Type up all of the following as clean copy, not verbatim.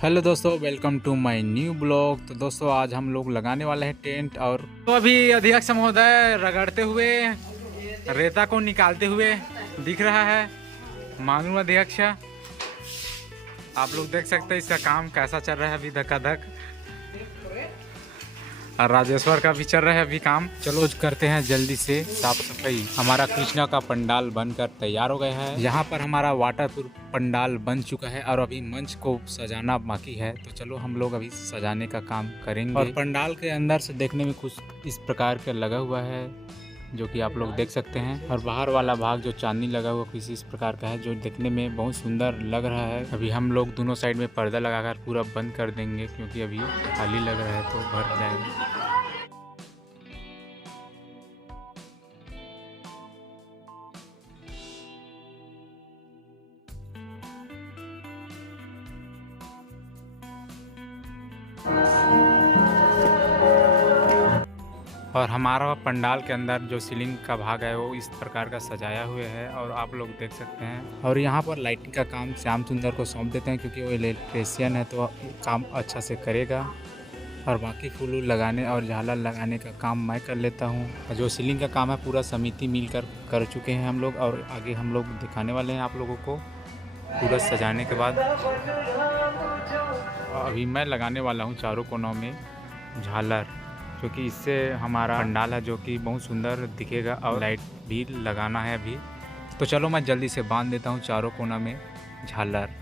Hello दोस्तों, welcome to my new blog. तो दोस्तों आज हम लोग लगाने वाले हैं टेंट। और तो अभी अध्यक्ष महोदय रगड़ते हुए रेता को निकालते हुए दिख रहा है। माननीय अध्यक्ष, आप लोग देख सकते हैं इसका काम कैसा चल रहा है अभी धकाधक। और राजेश्वर का भी चल रहा है अभी काम। चलो करते हैं जल्दी से साफ सफाई। हमारा कृष्णा का पंडाल बनकर तैयार हो गया है। यहाँ पर हमारा वाटरप्रूफ पंडाल बन चुका है और अभी मंच को सजाना बाकी है। तो चलो हम लोग अभी सजाने का काम करेंगे। और पंडाल के अंदर से देखने में कुछ इस प्रकार का लगा हुआ है जो कि आप लोग देख सकते हैं। और बाहर वाला भाग जो चांदनी लगा हुआ किसी इस प्रकार का है जो देखने में बहुत सुंदर लग रहा है। अभी हम लोग दोनों साइड में पर्दा लगाकर पूरा बंद कर देंगे क्योंकि अभी खाली लग रहा है तो भर जाएगा। और हमारा पंडाल के अंदर जो सीलिंग का भाग है वो इस प्रकार का सजाया हुआ है और आप लोग देख सकते हैं। और यहाँ पर लाइटिंग का काम श्याम सुंदर को सौंप देते हैं क्योंकि वो इलेक्ट्रीशियन है तो काम अच्छा से करेगा। और बाकी फूल लगाने और झालर लगाने का काम मैं कर लेता हूँ। जो सीलिंग का काम है पूरा समिति मिलकर कर चुके हैं हम लोग। और आगे हम लोग दिखाने वाले हैं आप लोगों को पूरा सजाने के बाद। अभी मैं लगाने वाला हूँ चारों कोनों में झालर, क्योंकि इससे हमारा पंडाल है जो कि बहुत सुंदर दिखेगा। और लाइट भी लगाना है अभी। तो चलो मैं जल्दी से बांध देता हूँ चारों कोना में झालर।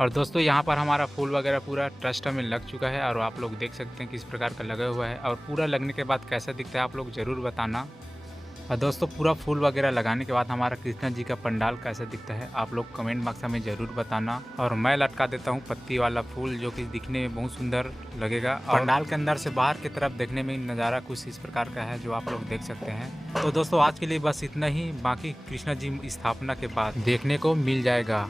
और दोस्तों यहाँ पर हमारा फूल वगैरह पूरा ट्रस्ट में लग चुका है और आप लोग देख सकते हैं किस प्रकार का लगा हुआ है। और पूरा लगने के बाद कैसा दिखता है आप लोग ज़रूर बताना। और दोस्तों पूरा फूल वगैरह लगाने के बाद हमारा कृष्णा जी का पंडाल कैसा दिखता है आप लोग कमेंट बॉक्स में ज़रूर बताना। और मैं लटका देता हूँ पत्ती वाला फूल जो कि दिखने में बहुत सुंदर लगेगा। पंडाल के अंदर से बाहर की तरफ देखने में नज़ारा कुछ इस प्रकार का है जो आप लोग देख सकते हैं। तो दोस्तों आज के लिए बस इतना ही, बाकी कृष्णा जी स्थापना के बाद देखने को मिल जाएगा।